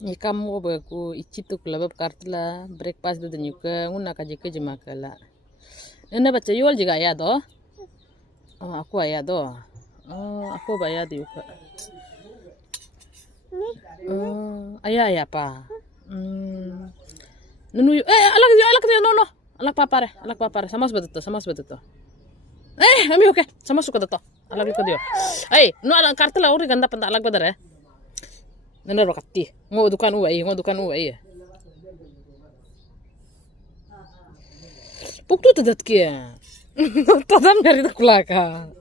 Ni kamu baku icituk labab kartla breakfast do nyuka nguna kaje ke jemakala. Nena baca yol juga ya do. Oh, aku ayah do. Oh, aku bayar di uka. Ayah ayah pa. Nunu alak dia no no. Alak papare sama sebetul. Ami oke, sama suka to. Alak ko dio. No alak kartla uri ganda panta alak badar ya. Nena rokati. Ngo dukan uai. Puktu tadat kia. Tadam dari tak kulaka.